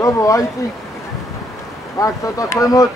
Dobo, aici. Max, tot frumos.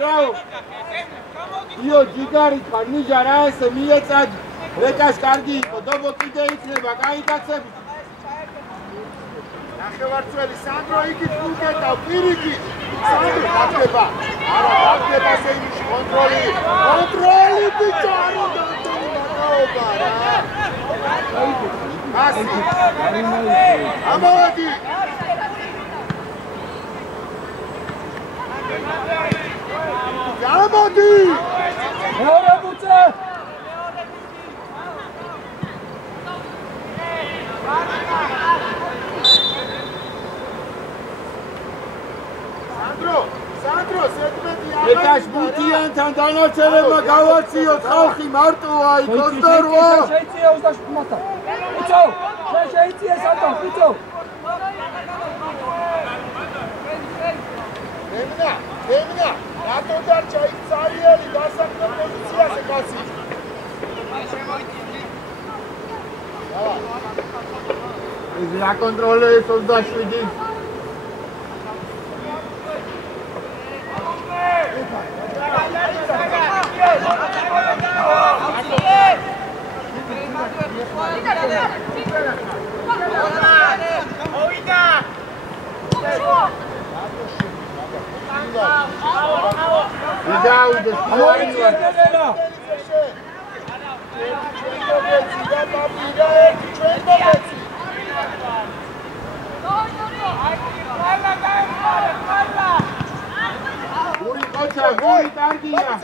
Bravo! Io Gigari, Parmigia, Rais, Miecad, Rekas Kargi, Dobo Kide იქნება, კაი კაცები. ნახევარწველი სანდრო იქით უკეთა, პირიქით. სანდრო დაგდება. არა, დაგდება სეიმში კონტროლი. კონტროლი ბიჭო, არა დაგდება რა. ასი. ამოვადი. Გამოდი! მეორე ბუწე! სანდრო, სეგმენტი აღარ ეკაშ ბუტიანთან დანარჩენებმა გავარციოთ, ხალხი მარტოა, იქ 28. შეიწია 28-მათა. ბუწო! შეიწია სანდრო, ბუწო! დემნა! რატო დარჩა იქ წარიელი დასაქმე პოზიციაზე კაცი? ეს რა კონტროლებს 27. Vidaude, Guri kocha, guri targia.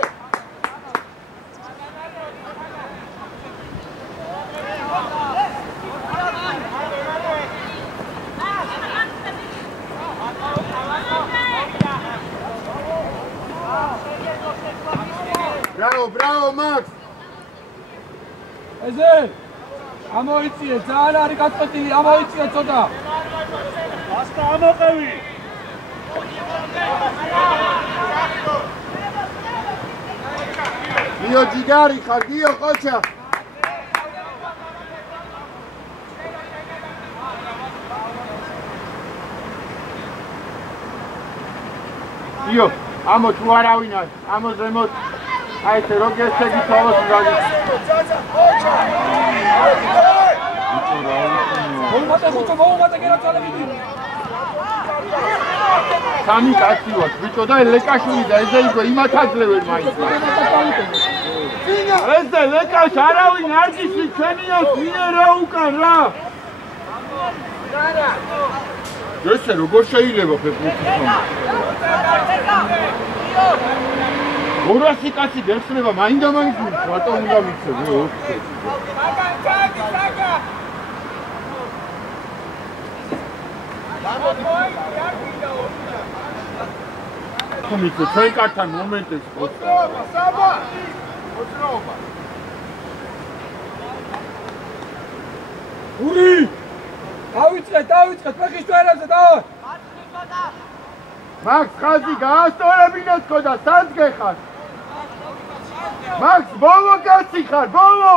Bravo, Max! Eze! Amoiție, țara are catpătili, amoiție, țota! Asta amoqevi! გიო ჯიგარი ხარ, გიო ყოჩა. გიო, ამო თუ არავინ არის, ამო ზემოთ აი ეს როგერ შეგი თავს გაგი. მოუმატა გერა წალები. სამი კაცი ვარ, ბიჭო და ლეკაშვილი და ესე იყო იმათ აძლევენ მაინც. ესე ლეკაში არავინ არ გისი ჩვენიოს მიერა უკან რა. ესე როგორ შეიძლება ფეხბურთის ხომ? 200 კაცი გეხსნება მაინდა-მაინც რატომ უნდა მიცეო? ხომიცო ჩვენ კართან მომენტებს ხოცრაობა საბა ხოცრაობა ური დავიწყეთ ფეხის ჯვარებზე დავა მაქს ხაზი გაასწორებინოთ ხო და სად გეხარ მაქს ბოლო კაცი ხარ ბოლო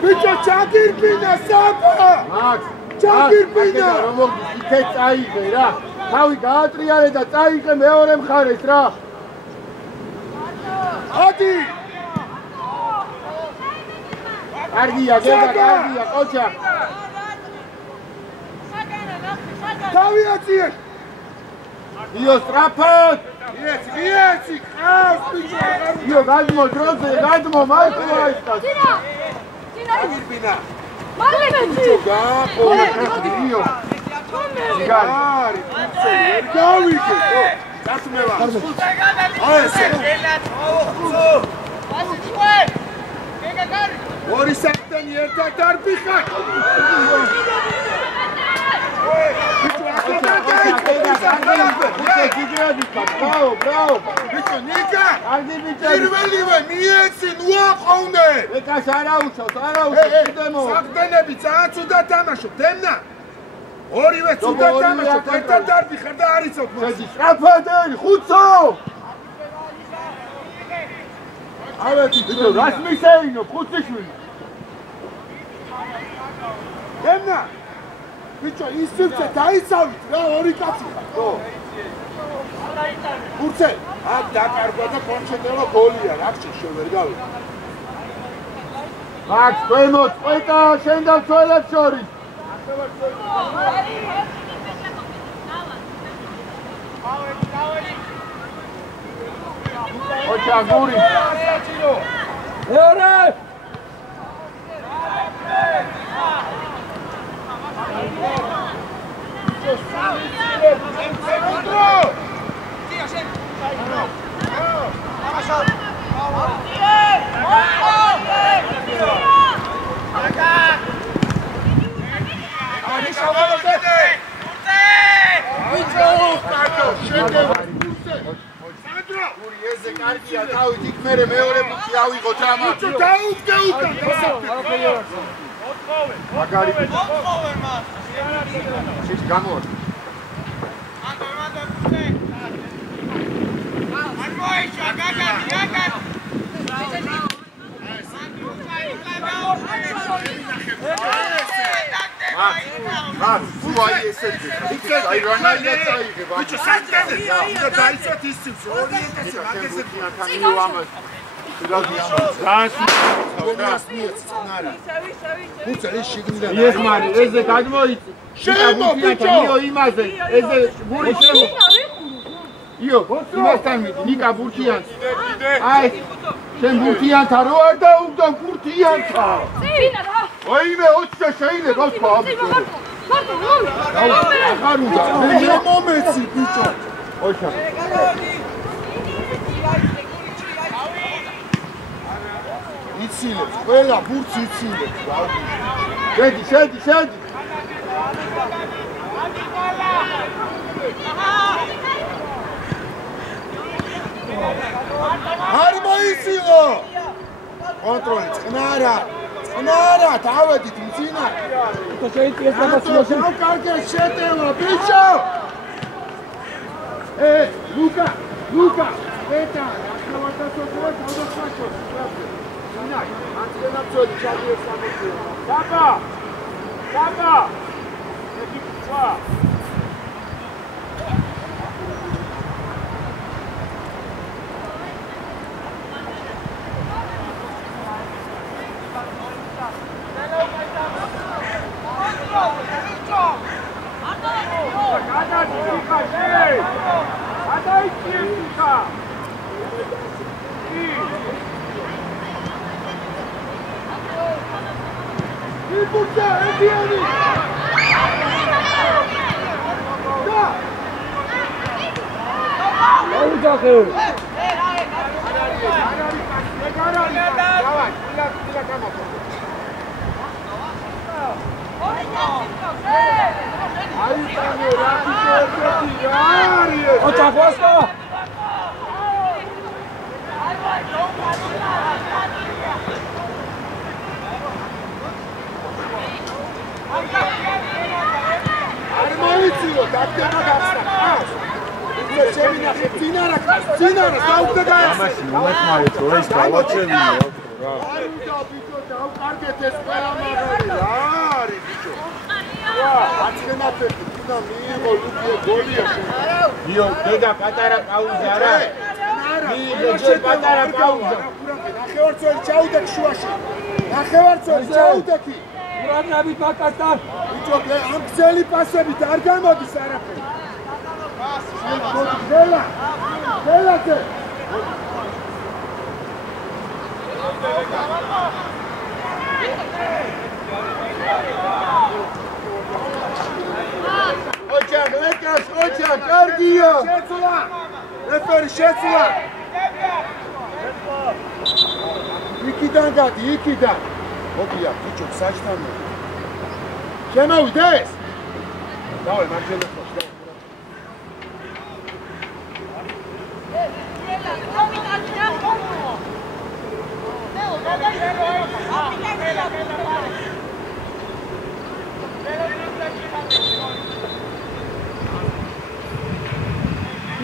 Bicho Chagir Pina Sapa! Max, Chagir Pina! Ikhe წაიღე რა. თავი გაატრიალე და წაიღე მეორე მხარეს რა. ადი! კარგია, გედა, კარგია, ყოჩა. თავი აწიე! იო სტრაფად! იეცი, ყავს ბიჭო! იო გადმო დროზე, გადმო მაიკლა ისკას. Agirpina. Maleci. Gio. Gari. Gavike. Dasmeva. Aese. Ori sakteni erta darbi xak. Bravo. Bicho Nika. პირველივე მიეცი ნუაყოვნე. ეკას არაუშავს. დემო. საქმენები ძალიან ცუდად დამაშო. დემნა. ორივე ცუდად დამაშო. ერთად დარბი ხარ და არ იცავ. შედი შრაფადელი ხუცო. ავეთი ბიჭო რას მისეინო ხუციშვილი. დემნა. ბიჭო ისივცე დაიცავით რა ორი კაცი ხარ. ხო. Urțel, dacă ar putea concedera golia, acces și ver gal. Max, vemos, uita, șenda soile șori. Ocha guri. Ere! Bicho, კარგია, თავით იქ მერე მეორე ბურთი ავიღოთ ამა. ბიჭო, დაუგდე უკან, დასაფეთქე. მაგარი. ოთხოვე მას. ის გამოვა. არ მოიშვა, გაგა. Mas, tu aí esse aqui. Aí vai na ilha aí, que vai. Tu sabe que é daí só disse, orientação, mas esse caminho ama. Puxa, ele chega em Yes, Mari, esse cadmo. Chama, bicho. Imagem, esse buri chama. Io, imagem, Nika Burtian. Ai, sem Burtian tarô, da Burtian tá. Oi, meu, outro cheio, gosto de Não momento, bicho. Oxa. Იცილე, ყველა ბურთს იცილე. შედი. არ მოიცილო. კონტროლი წყნარა, დავედით მძინა. შეიტყეს კარგი შეტევა, ბიჭო. ლუკა, ეტა, ახალადასოა თავდასხმაშო. Sinay, antrenör söyle, çalıyor sanırım. Saba! Ekip uçağı. Burada, Ediani! Olacak. Ocha puesto. Armoizio, დაგდება გასწრაფ. ისე შემინახე წინარა, დაუგდა ამაში მომეთმარეთ, რომ ეს დავაჩენიო რა. არ უნდა ბიჭო, დავკარგეთ ეს ყველა მაგარი. რა არის ბიჭო? რა, აცენაფეთი, თუნა მიიღო ლუკიო გოლია შენ. იო, დედა პატარა პაუზა რა. მიიღო ჯერ პატარა პაუზა. ნახევარწვერი ჩაუდექ შუაში. ნახევარწვერი ჩაუდექი. ურაგნებით მაკასთან. ბიჭო, ამ გზელი პასებით არ გამოდის არაფერი. გელაზე. ოჩა, კარგია. შეცვლა. რეფერი შეცვლა. იქიდან გადი, იქიდან. მოგია, ბიჭო, საჭთან. შემოვიდეს? დავე, მარჯვენა ხოჭ.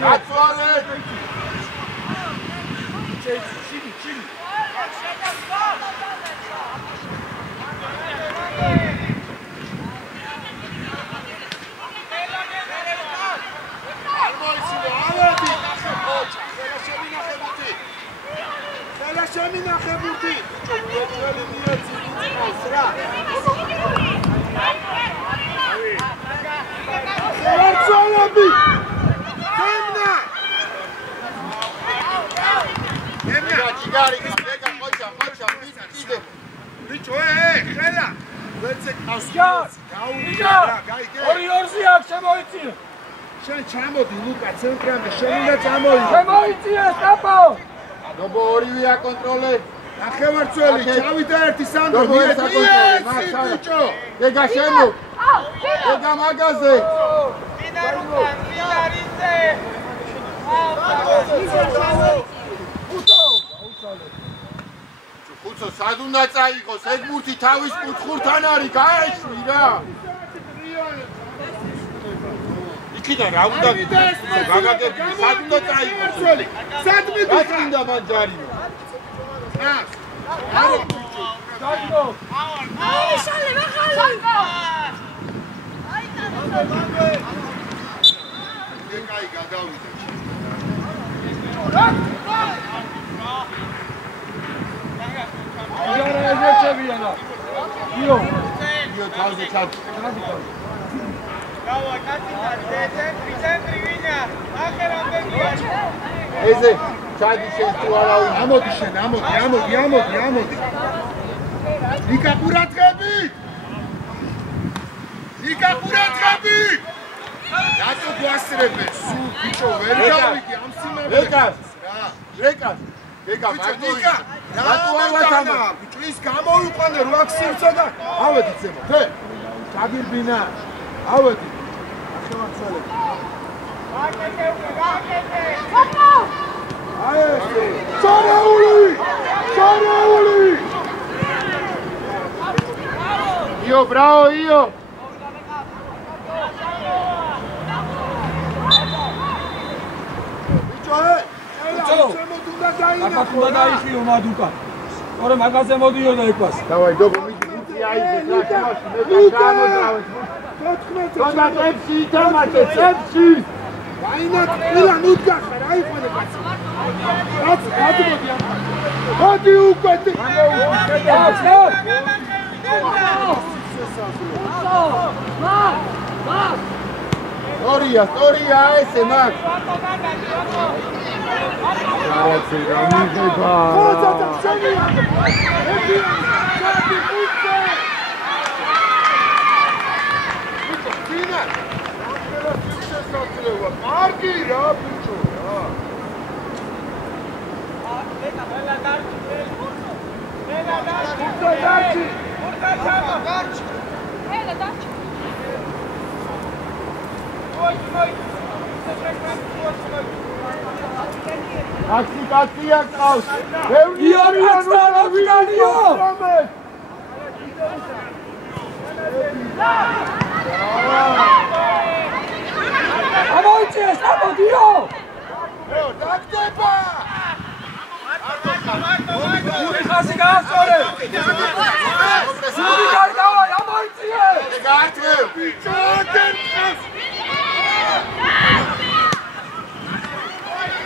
Atsuale! Chini. შემინახე ბურთი. ჩვენი მიეცი ვიწავს რა. ვარცოლები. დემნა. ჯიგარი, ეგა ხოჭა, ბიჭო, ბიჭო, ხელა. ვეცე ყავს. გაუგია, გაიგე. 2-2-ზე აქ შემოიწია. შენ ჩამოდი ლუკა ცენტრამდე, შენ უნდა წამოვიდე. შემოიწია სტაპო. ნობო ორივე აკონტროლე. ნახევარწველი, ჩავიდა ერთი სანდრო, ბიჭო. ეგა შემო. ეგა მაგაზე. დინარუკან, დინარიძე. ხუცო სად უნდა წაიღოს? ეგ მურთი თავის კუთხურთან არის, გაეშვი რა. იქიდან რა უნდა გაგაგები, სად უნდა წაიღოს? სად მიდის? რა უნდა მან ჯარი? არა ბიჭო. დაგო. აი შალე მახალი. აი და. ეკაი გადავიდა. იარა ეძებიანა. იო. იო თავზე ჩად. გავა კაცი ცენტრი ვინა. ახერამდენია. ეზე ჩადი შენ თუ არავინ. ამოდი შენ, ამოდი. ნიკა ყურადღები. რატო გვასწრებენ? სულ ბიჭო ვერ გავიგე ამ სიმებრებს. რეკას. ეკა მარტო რატო ავატანა? ბიჭო ის გამოვიყვანე 8 სივრცე და ავედით ზემო. თე. დაგირბინა. ავედი. ახევაცალე. გაკეთე. ხოპო. აი ეს. სარეული. io bravo io აკაკუდა დაიხიო მადუკა. ორი მაგაზე მოდიო და ეკვას. დავაი დოგო მიდი აიძე გასმაში მე გამოდრავეთ. 14 წებში ითამაშე წებში. ვაინა ყველა ნუდგახარ აიყვანე კაცი. გადმოდი ამ. მოდი უკვე. Storia ese Max. Grazie, amico. Cosa t'azioni? Aksia qaws. io კაცდანიო. ამოიწეს, ამოდიო. დაგდება. გული ხაზი გაასწორე. გული გარდავა, ამოიწიე. გაართვევ.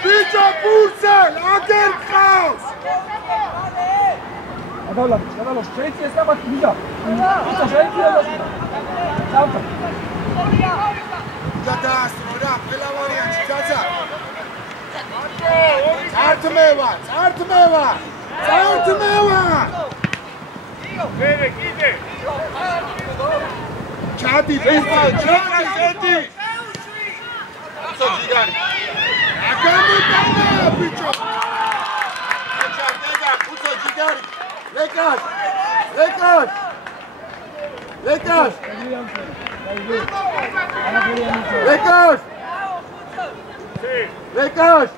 Bicho Purcell, აგერ ყავს. გადავალ, შეიძლება ეს დაბათ მიდა. ისა შეიძლება და დავთა. გადაასწრო რა, ყველა ვარიანტი გაცა. წართმევა. ვერე კიდე. ჩადი, ჩადი. Jigari. Agamutana, bicho. Chadega, puto Jigari. Lekas.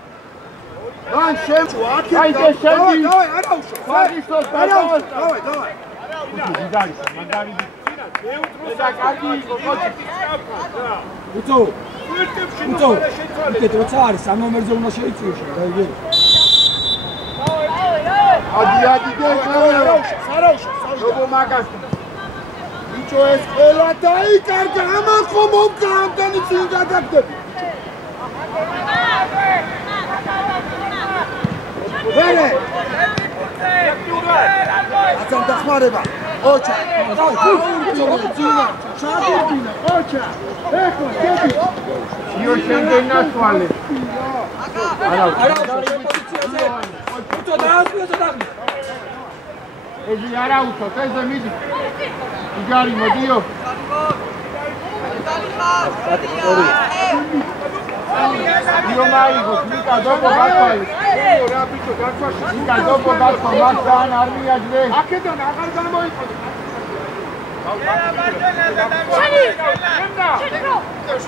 Van shem. Haydi shendi. Давай, араушо. Фагишто, давай. Jigari, მაგარი. და კარგი იყო, მოდი. უცო. იტეთ როცა არის ამ ნომერზე უნდა შეიწიო შენ და იგი. ადი სარავშო. როგორ მაგას. ბიჭო ეს ყველა დაიკარგა, ამან ხომ მომგამდენი წინ გადაგდები. ვერე. აცამ დახმარება. ოჩა. ჩაგურბინა, ოჩა. ეხლა გები. იო შენგენ ნასვალე. არა, პოზიციაზე. უცო დაასწრიო და ეჟი არა უთო, ეზე მიდი. იგარი მოდიო. იო მაიგოს, მიკა დობო გასვალი. რა ბიჭო, გაგვაში. მიკა დობო გასვა, მაგან არ მიაჯდე. აქედან აღარ გამოიყო.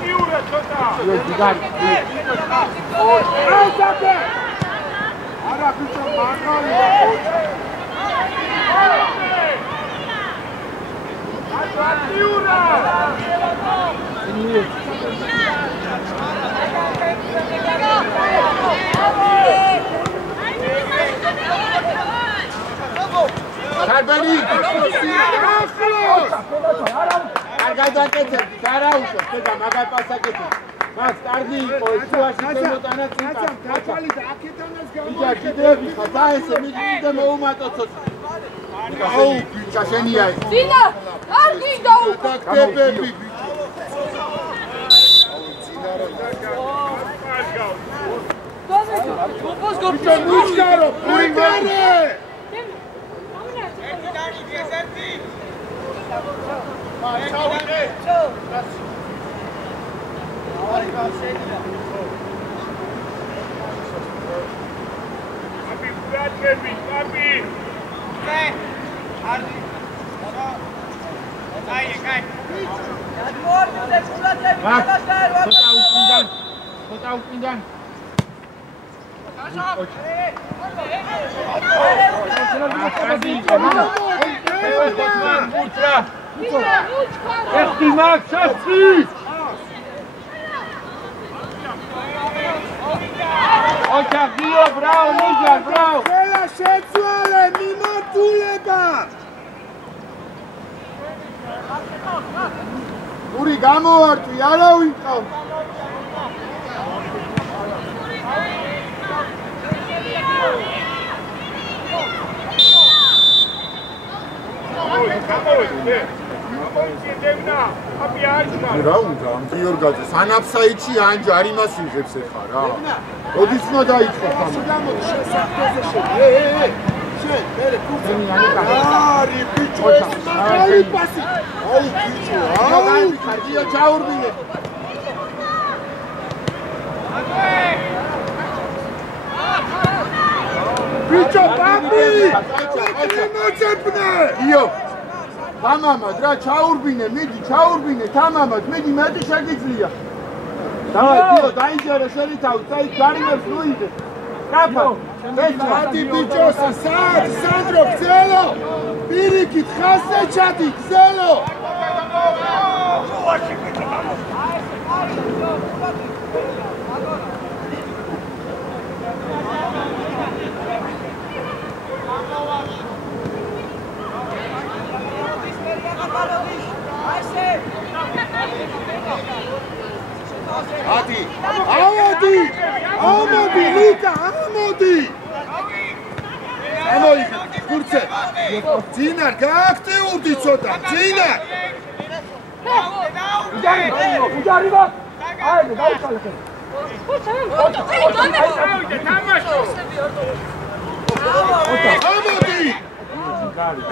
იო იგარი. არა ბიჭო მაგალია ატიურა კარბენი კარგად აკეთებთ, არა უშო, ხება მაგარ პასაკეთით. მას კარგი იყო, შუაში შემოტანა წინკა. კაცალი და აქედანაც ბიჭა კიდევ ხა ესე მიგვიდე მოუმატოცოთ. აუ ბიჭა შენია ეს. ძინა, კარგი დაუკ. დაკეთები ბიჭო. ბიჭო მუშკარო, მუშკარე. Ეხი მაგ ჩასი! ოჩაგიო ბრაო ნიჟარ ბრაო! ხელა შეცვალე მიმართულება! ური გამოვარტვი, არა ვიყავ! რა უნდა ამ გიორგაძე სანაფსაიტში ან ჯარიმას იღებს ეხა რა. როდის უნდა დაიწყო ხომ? შენ მერე კურსი არი ბიჭო ეს მაგალი პასი. აუ ბიჭო, აუ ხარჯია ჩაურბინე. ბიჭო პაპი! მოწებნე! იო თამამად რა ჩაურბინე, მიდი ჩაურბინე თამამად, მიდი მეტი შეგიძლია. დავაი, დიო, დაიჯერე შენი თავი, წაი გარიმებს ნუიდე. კაფა, ჩადი ბიჭო, სად, სანდრო, გზელო! პირიქით, ხასზე ჩადი, გზელო! ადი, ამოდი, ამოდი, ლუკა, ამოდი. ამოიღე, კურცე. ძინარ, გააქტიურდი ცოტა, ძინარ. უჯარი ვარ. აიდე, დაიწყალე. ამოდი.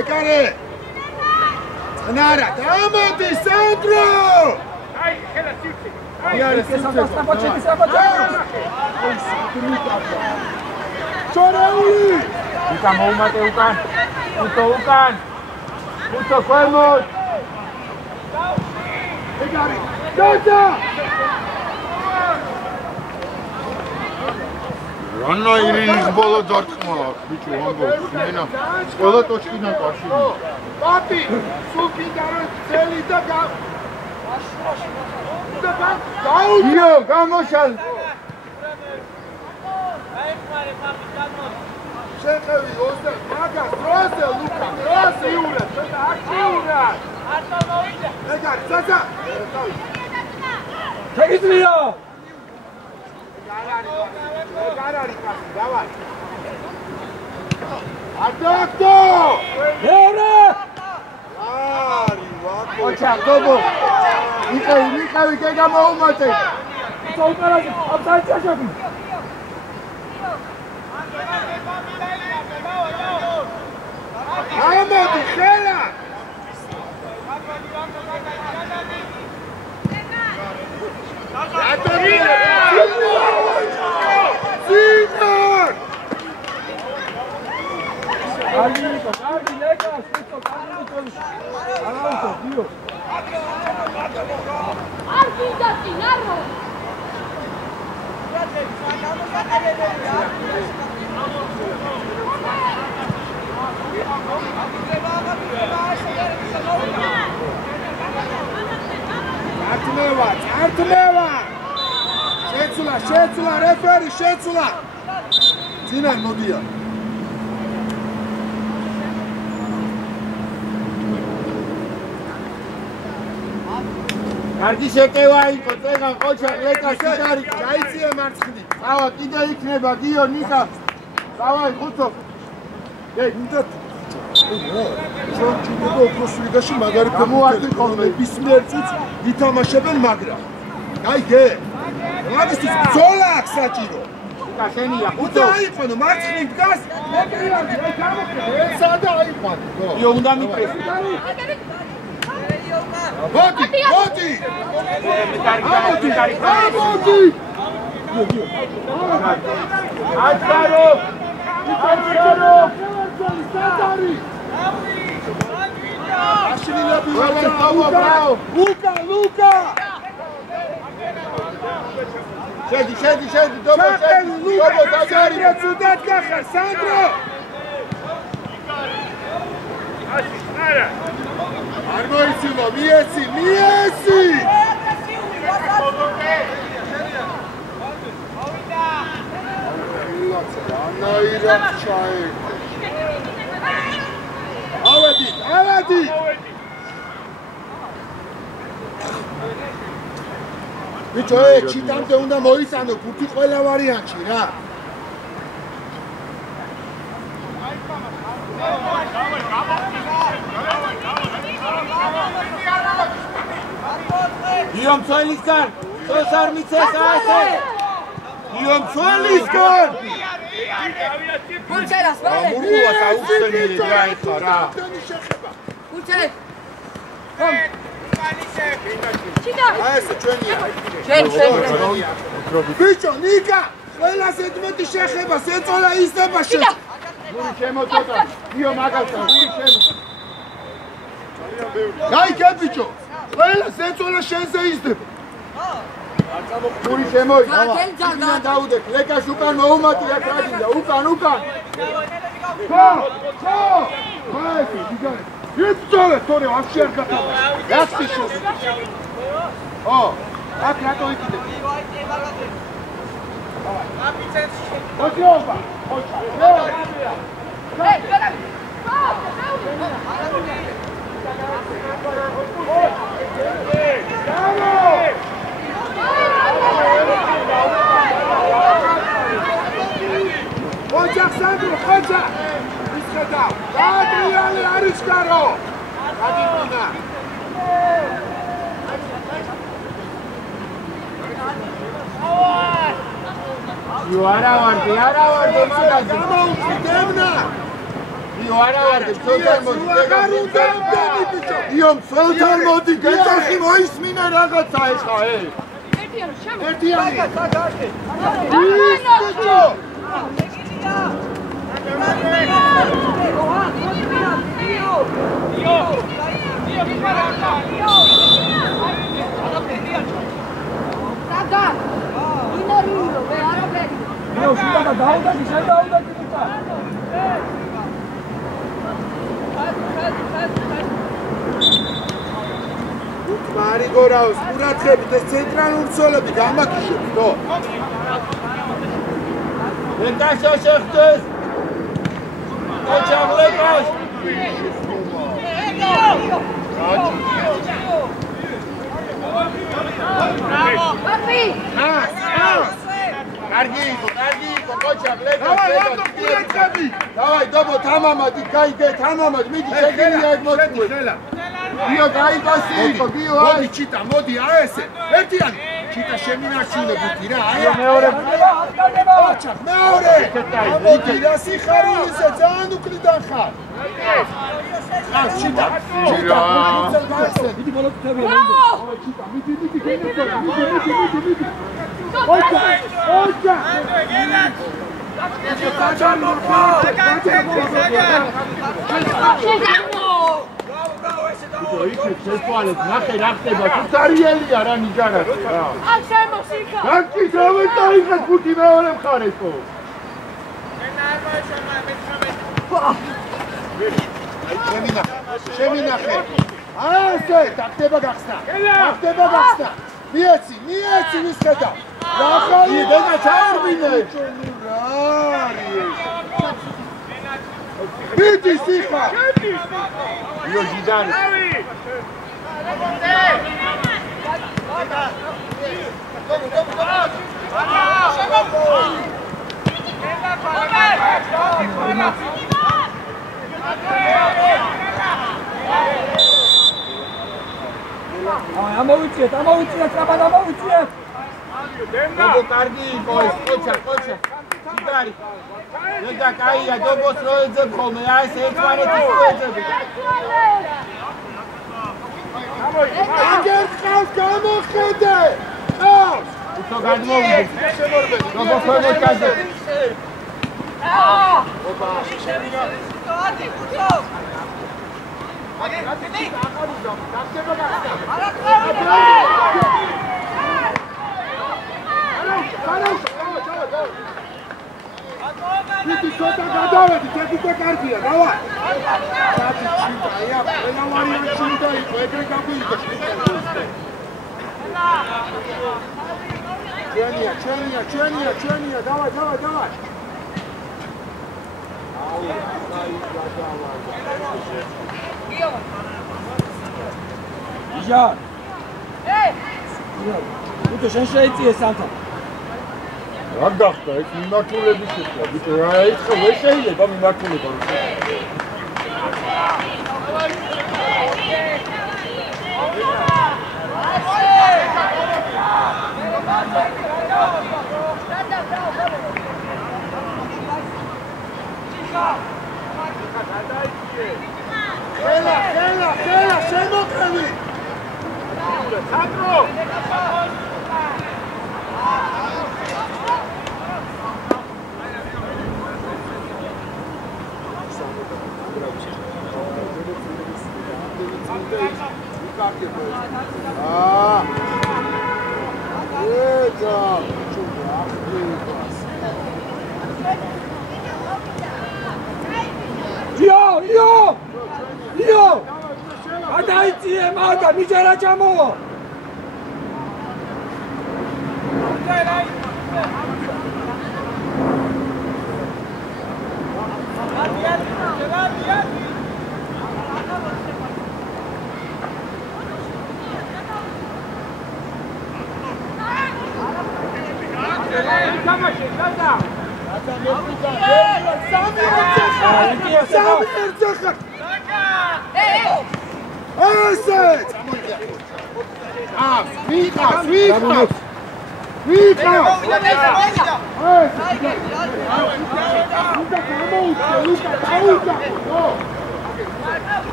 ეკარე. ნარა, ამოდი, სანდრო. აი, ხელა ციცი. ჩორეული! იკა მოუმატე უკან. უთო უკან. უთო ქვემოთ. ეგარი. დადა! რანა ირინის ბოლო დარტყმა აქვს ბიჭო ამბობს. იმენა ყველა ტოჩკიდან კავშირი. პაპი, სულ კიდე ძელი და იო, გამოშალ. შეხევი 20 მაგას დროზე ლუკა, დროზე იურა, ცოტა აქტიურა. არტო მოვიდა. ეგარი, ცაცა. შეგიძლია. ეგარ არის კაცი, დავაი. არტო! მეორე! არი, ვაკო. ოჩა, გობო. მიყავი, გეგა მოუმატე. საუპერაზე, აბსაიჩაშები. ამოდი, ხელა! ძინარ! კარგი ლეკა, სიტო, კარგი თოლის. არაუთო, დიო. არ გინდა წინარო. Artmeva! Შეცვლა, რეფერი, შეცვლა! წინან მოდია. კარგი შეკევა იყო, წეგან ყოჩა, ლეკა, სიგარი, გაიწია მარცხნით. წავა, კიდე იქნება, გიო, ნიკა. წავაი, ხუთო. უნდა ჩვენ ჭირდება ოქროს ლიგაში მაგარი ფეხბურთელი ხოლმე ბისმიერ წუთს ვითამაშებენ მაგრამ გაიგე მაგისთვის ბრძოლა აქვს საჭირო ნიკა შენია უნდა აიყვანო მარცხნივ დგას მოკრიანდი აი გამოხდე ეცა და აიყვანო იო უნდა მიპრესო მოდი აჩარო Sadari! Luca! Шеди, дома шеди, Luca! Sandro! Armoisimo, Miesi! ავედი! ბიჭო, ჩიტამდე უნდა მოიწანო ფუთი ყველა ვარიანტში რა. გიო მცველისგან, წელს არ მიცეს ასე. გიო მცველისგან. Kucheras, vale. მურგულას აუხსენილი რა ეხლა რა. Kucheras. აი ესე ჩვენია. Ჩვენ. ბიჭო, ნიკა, ყველას ეთმეტი შეხება, სეწოლა ისება შე. გური შემოწოდა. გიო მაგალთან, გური შემო. გაიგე ბიჭო, ყველას სეწოლა შენზე ისდება. გური შემოიცა. დაუდეთ, ლეკაშ უკან მოუმატი აქ რა გინდა, უკან. მაესი, დიგარი. იწოლე, თორე ვაფშე არ გატავა. რაცი შენ? აქ რატო იყიდე? ოდიობა, ოჩა. ოჯახ სანდრო, ოჯახ. ისხედა. ადრიალი არის გარო. გადიბინა. იო არა ვარდი მაგაზი. გამოუწვდევნა. იო არა ვარდი, ცოტა მოდი. იო მწელთან მოდი, გეჭახი მოისმინე რაღაცა ეხა, ერთიანი. მარიგორაოს ყურადღებით ეს ცენტრალური ბრძოლები გამაგიშებს თო ლეკაშა შეხდეს ოჩამ ლეკაშ კარგი იყო ოჩამ ლეკაშ დავაი დობო თამამადი გაიგე თამამადი მიდი შეგენია ეგ მოწმე იო გაიგასი იყო გიო მოდი ჩიტა მოდი აესე ერთიანი ჩიტა შემინარჩუნე ბუთი რა აი მეორე ოჩა მეორე მოდი რა სიხარულისა ძალიან უკრიდან ხარ ჩიტა მიდი ბოლოთები ჩიტა მიდი ოჩა იქ შეცვალეთ, ნახე რა ხდება, თუ დარიელია რა ნიჯარად რა. აქ შემოსიკა. განკი დავე დაიხეთ ხუთი მეორე მხარესო. შემინახე. ასე, დაგდება გახსნა. დაგდება გახსნა. მიეცი ვის ხედავ. რა ხალხი დედა ჩაურბინე. რა არის? ბიჭი სიხა. იო ჯიდარი. ამოვიწიეთ, აბა ამოვიწიეთ. დოგო კარგი იყო ეს, ყოჩა. ჯიდარი. დედა კაია, დოგოს რო ეძებ ხოლმე, აი ეს ერთმანეთის რო ეძები. აგერ ხავს გამოხედე. ხავს. უთო გადმოვიდე. დოგო ხოლმე კაზე. ოპა. სიტუაცი ხუთო. აგერ აკაბუდა. დაგდება გახდა. Piti sota gadavedi, tekite kargija, dava! Sati čita, ja, jedna varijan čita i egre kako ideš, Čenija, davaj! Ižar! Uto, შენ შეიწიე სამთან. რა გახდა ეს მიმართულების შეცვლა? ბიჭო, რა ერთხელ ვერ შეიძლება მიმართულება რომ ხელა, შემოყევი! ხატრო! იო! გადაიწიე მაგა, მიჯერა ჩამოვა!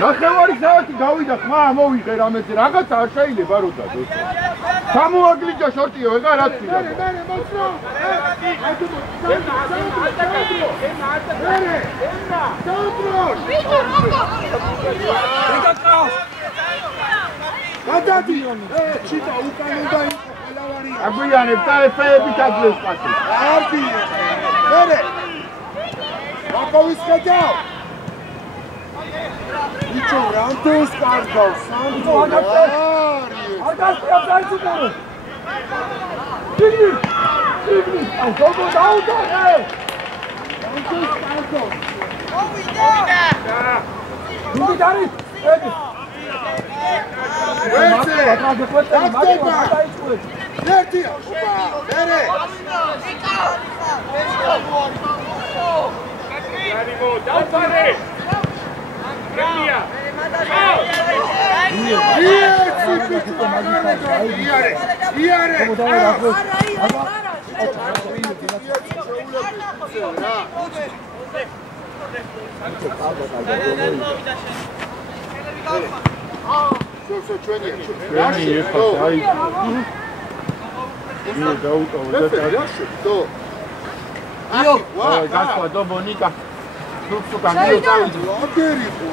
ნახევარი საათი გავიდა ხმა ამოვიღე რამეზე რაღაც არ შეიძლება რო დადო ჩამოაგლიჯა შორტიო ეგა რა თქმა აგვიანებ და ეფეები დაგლევს პასი არგი მერე რაკოვის ხედავ Icho, rantes cargos, santo, აგასწრებს აიცუყურო. Digni. Აი, გოგო დაუდგე. rantes cargos. მოვიდა. დარი, ეგ. ვერცე. მაგა დაიწყურე. ერთია. მერე. Яримо, დავფარე. პრემია. იარე. სო ჩვენია. რაში ხო? აი. მე დაუტოვე და რაში? დო. იო, ვაი, გასვა დო ბონიკა. სუკსუკა მიო წავიდი. ლაგერი ხო?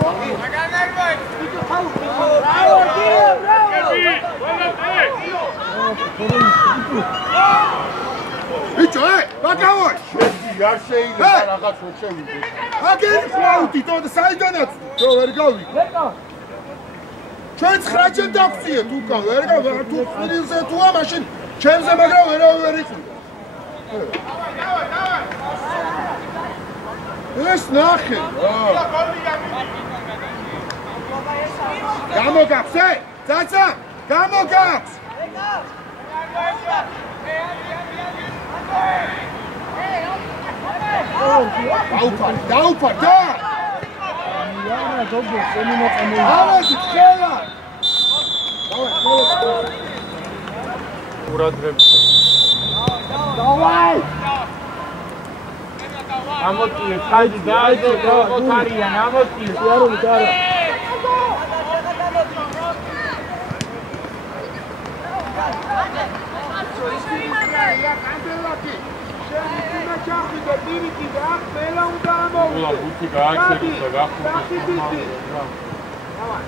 ბიჭო, ბაკავო. შედი არ შეიძლება რაღაც შევიდე. აგერი ფლაუტი თორე საიდანაც. თო ვერ გავი. ჩვენ 9 ჯერ დავწიეთ უკან, ვერ გავი, თუ ხილზე თუა მაშინ ჩემზე მაგრამ ვერ იყო. ეს ნახე. გამოგაქვს, ძაცა, გამოგაქვს. დაუფარ და არა დობო სემინოყამო ავადი ხელა ურადრებ დავაი ამოწიე ხაიდი დაიდე მოთარიან ამოწიე არ უნდა არა я кандидатი შეიძლება ჩახიდე პირიქი და ყველა უნდა ამოვიდე. ყველა ბუთი გააჩერდა გახუჭეს. დავაი.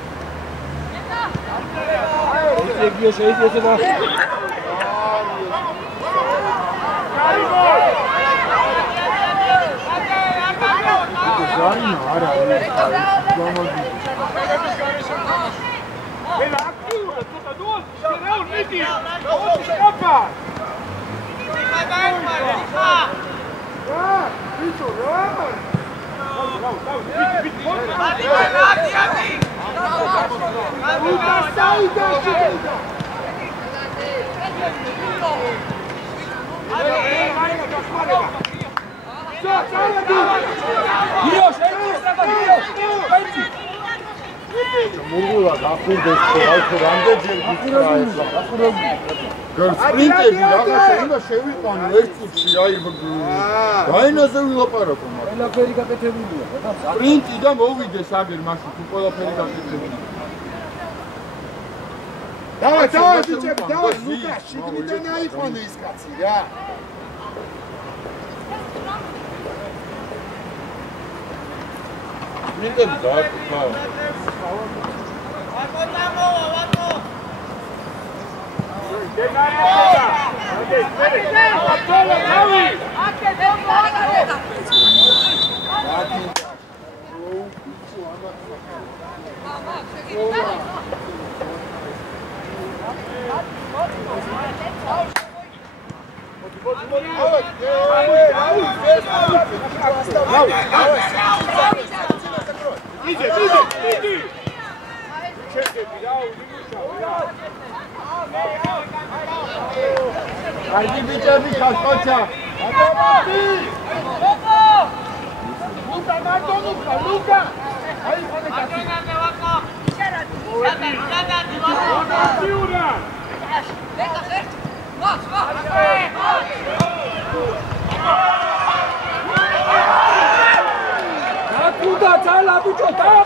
ეგიო შეიძლება. ზარი არა. გამოდი. ყველა აქტიურა ცოტა დუალ შეეულ მიდი. ოჩი კაპა. მურგულა გახურდეს ხო რამდენჯერ გიქრა ეს სპრინტები რაღაცა უნდა შევიყვანო ერთ წუთში აი დაინაზე ვილაპარაკო მაგრამ ყველაფერი გაკეთებულია სპრინტი და მოვიდეს აგერ მაშინ თუ ყველაფერი გაკეთებულია დავაი ბიჭები დავაი ლუკა შიგნიდან აიყვანე ის კაცი რა სპრინტები დააკეთა Ardi biçemi kaskoça. Hadi. Luka Martonu, Luka. Aí pode cair. Acuda, sai lá bicho, tá?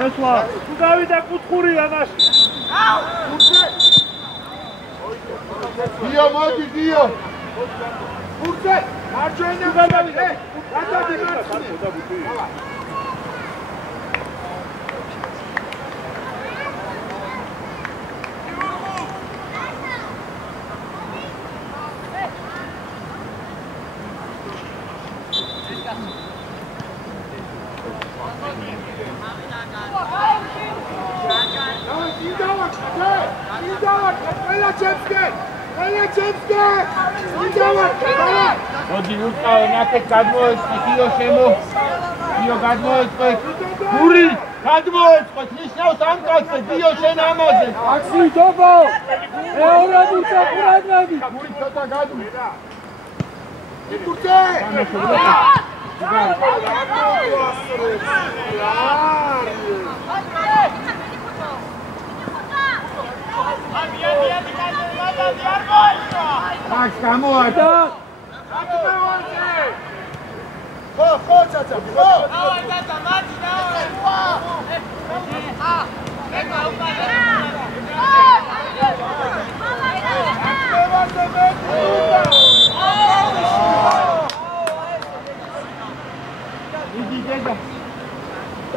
Tesla, tu davide კუთხური ამაში. დიო მოდი დიო. ურჩე, მარჯვენა გადავიდე. მოდი უკავე ნაკეთ გადმოეწყოთ იო შემო იო გადმოეწყოთ გური გადმოეწყოთ ნიშნავს ამ კაცზე დიო შენ ამაზე აქსი დობო მეორე ბურთა ყურადღები გური ცოტა გადმო იკურტე მაქს გამოადა ხო ცაცა ხო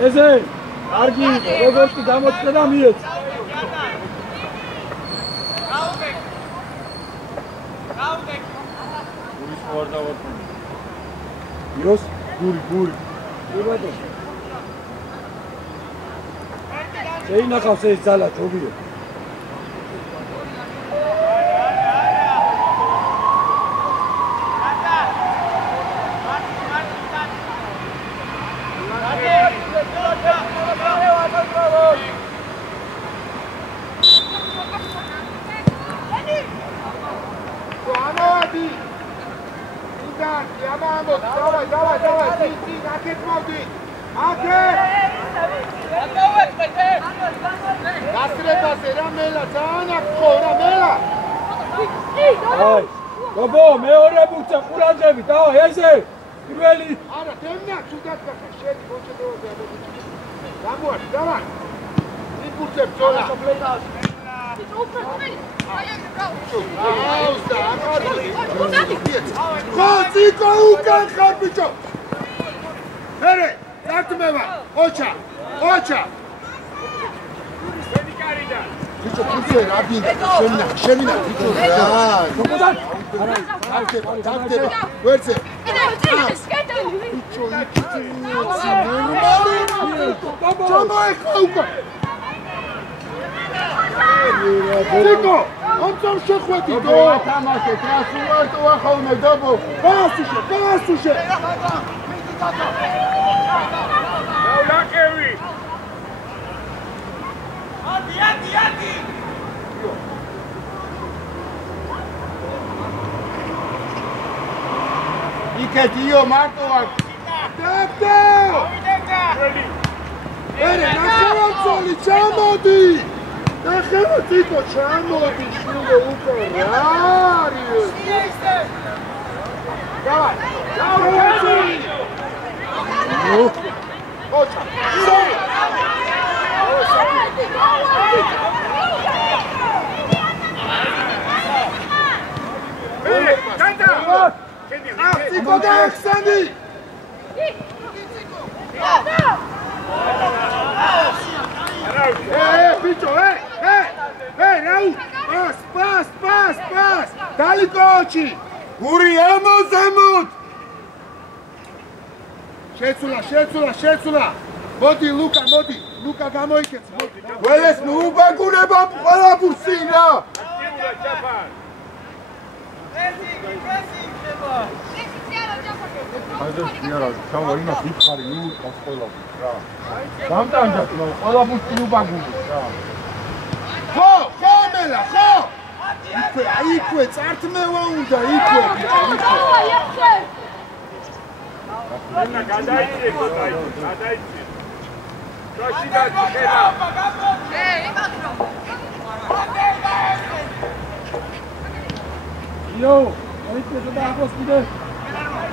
ესე კარგი როგორც გამოჩნდა და მიეც Yos, guri. Urato. Sei na khafse zala tobiyo. Давай, ты, Акет молди! Акет! გასრებაზე რა მელა, ძალიან აქ რა მელა! აი, გობო, მეორე ბურთზე ყურადღები, დავაი, ესე! პირველი! არა, დემნა, თუდად გახა, შენი მოჭედროზე ამოდი. გამოართ, დავაი! იკურცებ ბრძოლა. ხო, ციკო უკან ხარ ბიჭო! მერე, დარტმევა, ოჩა! ბიჭო, ფუძე რა დინდა, შევინა, ბიჭო, რა! გობოდან! დარტება, ვერცე! ბიჭო, ჩამოეხა უკან! ციკო, ამწარ შეხვედი დო! თამაშეთ, რა სულარტო ახოვნე დაბო! გასუშე! ლაკევი! ადი! იქეთიო მარტო აქ! დაბდე! ერე, ნახევარწოლი, ჩამოდი! ნახევა ციკო, ჩამოდი, შვილო, უკვე რა არის? დავაი! ოჩა! ციკო დაახსენდი! ბიჭო, რაუ! პას! დალიკოჩი! გური ამოზემოთ! შეცულა! მოდი, ლუკა გამოიქეც, მოდი. ველეს ნუ ბაგუნება ყველა ბურსი რა! არა, ჩავა იმას ვიხარი, ნუ ყავს ყველა რა. დამტანჯათ, ყველა ბურსი ნუ ბაგუნებს რა. ხო, მელა, ხო! იქვე, წართმევა უნდა, იქვე. გადაიჭრე ცოტა, დროში დაჭერა. იო, მოიწესო და ახლოს კიდე.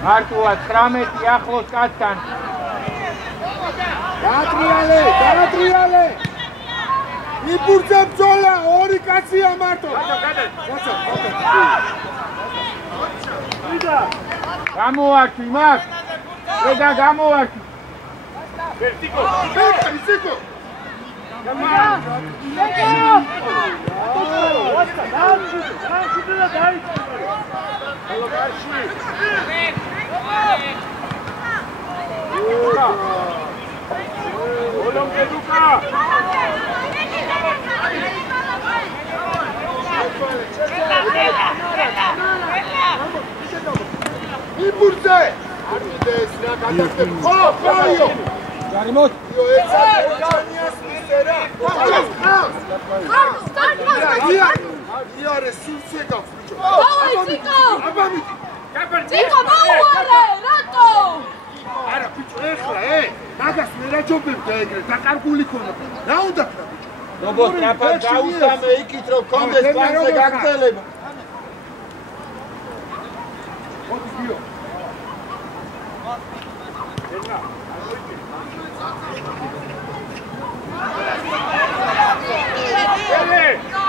მარტოა 19 ახლოს კაცთან. დაატრიალე! იბურთე ბრძოლა, ორი კაცია მარტო. გამოარჩი მაგ. רגע, גם הוא aquí. Vertico. Venga, Visico. Impulse! Armides, la cataste. ¡Oh, Fabio! Garimot! Io, esa, Giannias, miserà! Io, resurse, gafruccio. Abamiti! Cico, mauare! Rato! არა ბიჭო ეხლა მაგას მე რა ჯობებდა ეგრე დაკარგული ქონა რა უნდა ქნა ბიჭო როგორც ტრაფად დაუსამე იქით რომ კონდეს პანზე გაგრძელება მოდი გიო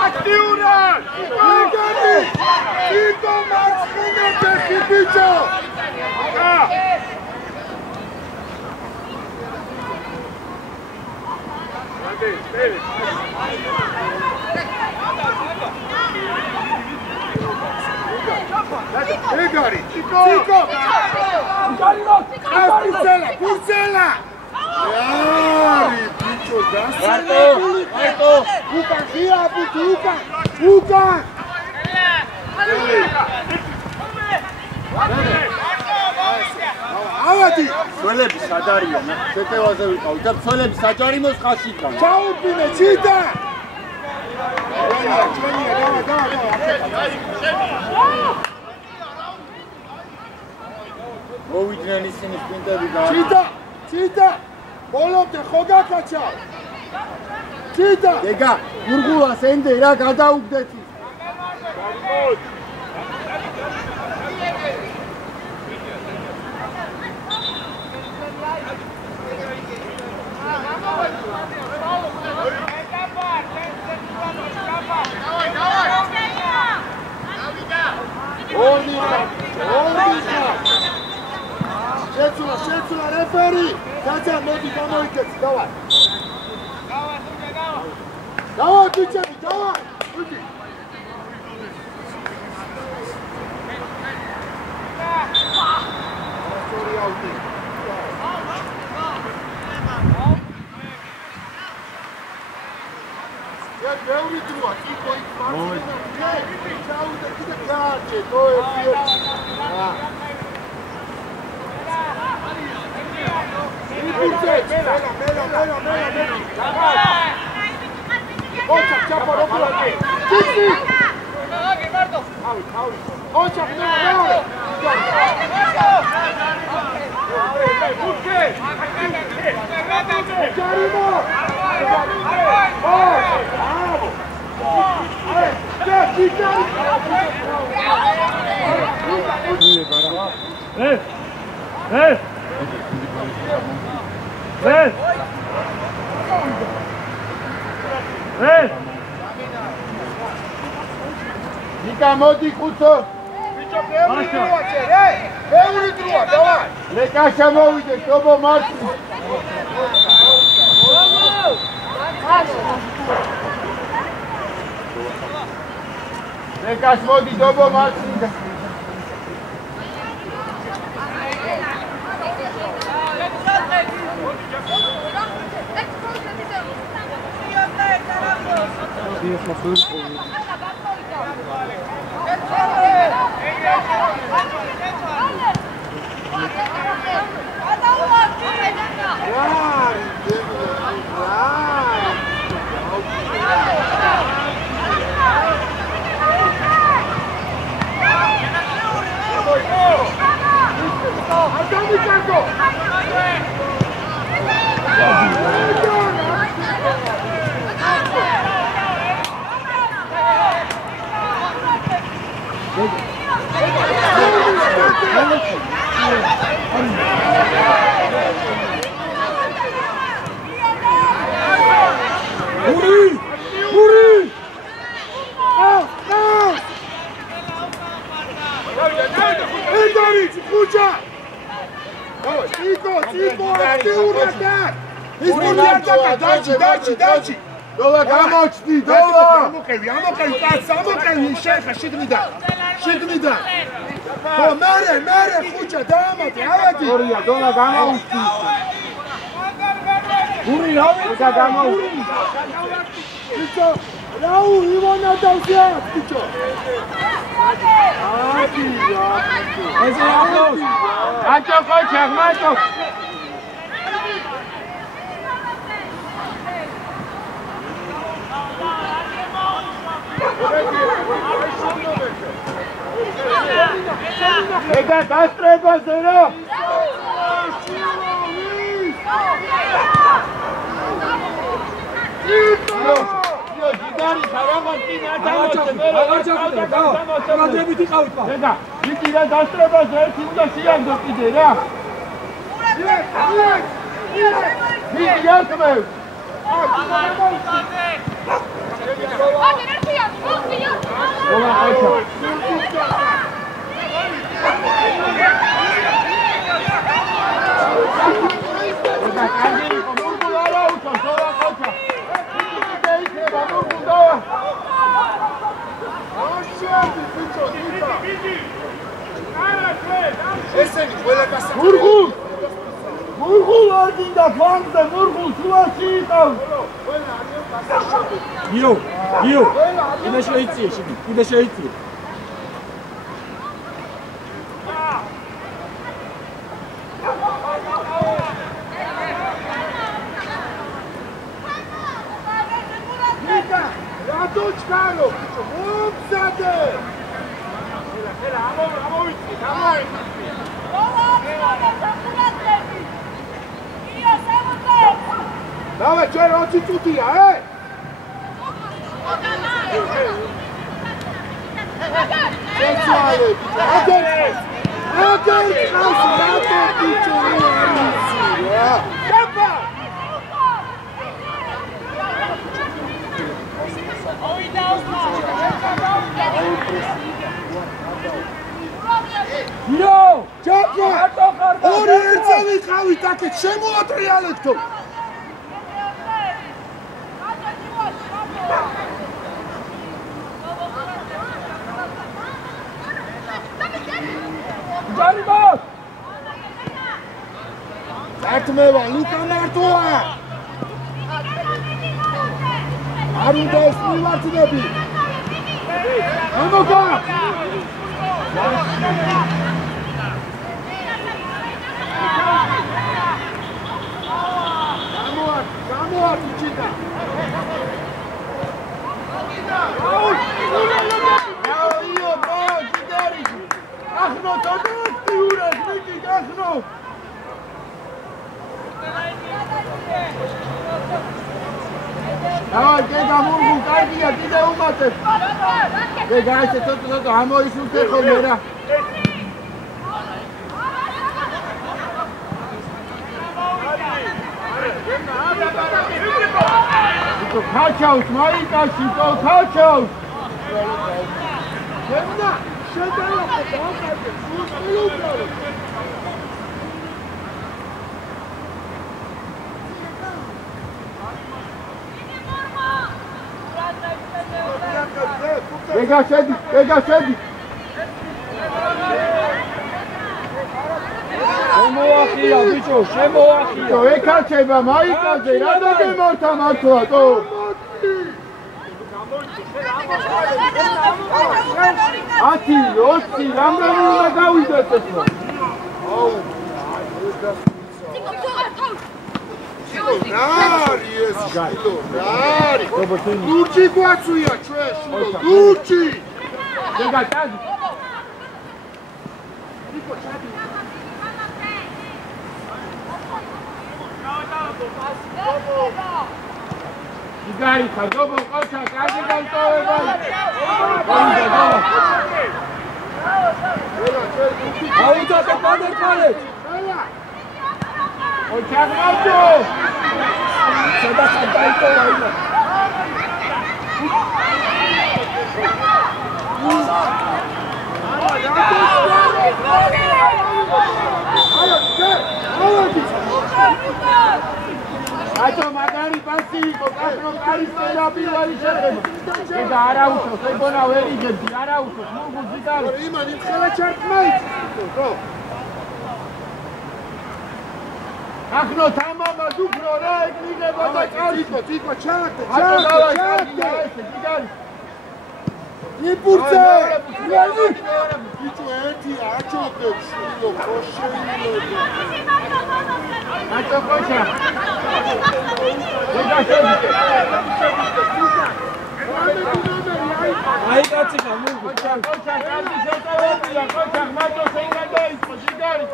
აქტიურად! იგანი! იკო მარცხენა ფეხი ბიჭო! იგარი! იკო! ფურცელა! Yari, bicho, Marto! Ucan, gira, puto, Ucan! Avati! სველები სადარია, შეტევაზე ვიყავ და სველები საჯარიმოს ხაში კან. ჩაუპინე, ჩიტა! მოვიდნენ ისინი სპინტები და ჩიტა! ბოლომდე ხო გაკაჩა? ჩიტა! დეგა, გურგულას ენდე რა გადაუგდეთი. შეცულა რეფერი! გაცა მოდი გამოიგეთ, დავარ! დავარ ბიჭები, დავარ! ვიდი! ასორი აუტი! Я ბევრი დროა, იქო იქ მარცხენა. ჩაუდე კიდე გაარჩე, თოე. Ocha, chapa, no puedo aquí. Sí. Ocha, no. Nika modi khuto. Bicho ბევრი დროა წერე. ბევრი დროა, დავარ. ლეკაშა მოვიდე, ტობო მარცხი. ლეკაშ მოდი, ტობო მარცხი. დაჩი დოლა გამოჩდი დოლა ამოყევი კაც ამოყევი შეხა შიგნიდან ხო მერე ხუჭა დაამატე ავადი ორია დოლა გამოუჩდი გური რავი გამოუჩდი ბიჭო რაუ ივანა დავზია ბიჭო ესე ახოს აჭო ყოჩა მარტო ეგა დასწრებაზე რა იო ჯიგარი ხარაღან წინა აღარჩაკდე გადრებით იყავით მაგ ეგა ჯიგირა დასწრებაზე ერთი უნდა შეაგდო კიდე რა იაკმე ესენი ყველა გასა მურღულ არ გინდა ფანკზე მურღულ სულაში იყავს იო კიდე შეიწიე რატო ჩქარო ბიჭო მომზადე ხელა ამოვიწი დავე ჩვენ 20 წუთია შეცვალე აგერ ხავს რატო ბიჭო რა შეფა იო ჯაკო ორი ერთზევი ყავით აქეთ შემოატრიალებთო ჯარიმოს ართმევა ლუკა მარტოა არ უნდა ეს მივარწნები ამოგა გამოარ ბიჭიკა იო ჯიგარი ახნო თოთი ურას მიკი ახნო დავარ გეგა მურგულ კარგია კიდე უმატებ გეგა ესე თოთო ამოისულთე ხოლმე რა ქაჩავს მაიკაში თო ქაჩავს შენა შედალა დააკეთე სულუბრალო ეგა შედი შემოახია ბიჭო შემოახია ეკაჩება მაიკაზე რა დაგემართა მართლატო ათი 20 რამდენი უნდა გავიდეთ ესლა რარი ეს შილო რარი ლურჯი გვაცვია ჩვენ შილო ლურჯი ეგა ჩადი ჯიგარი ხაზობო ყოჩა კარგი გამტოვება აუძატე პადეთ ყოჩა გავტო სადა დაიტოვა იმა ბაჭო მაგარი პასი იყო, კაკრო კარისელა პირველი შეხება. ეგ არა უშავს, ეგონა ვერ იგებდი, არა უშავს, მოგულ ზიგარი. იმან იმხელა ჩარტმაიც. ხო. ახნო თამამა დუფრო რა ეკნიგება და ციკო ჩააგდე, ზიგარი. იპურცე! ბიჭო ერთი აჭობებს შვილო, ხო შეიძლება. ბაჭო ხოჩა. აი კაცი ხა მოგო. ხოჩა, კარგი შეტევებია, ხოჩა, ბაჭო შეიძლება დაიწყო ზიგარი.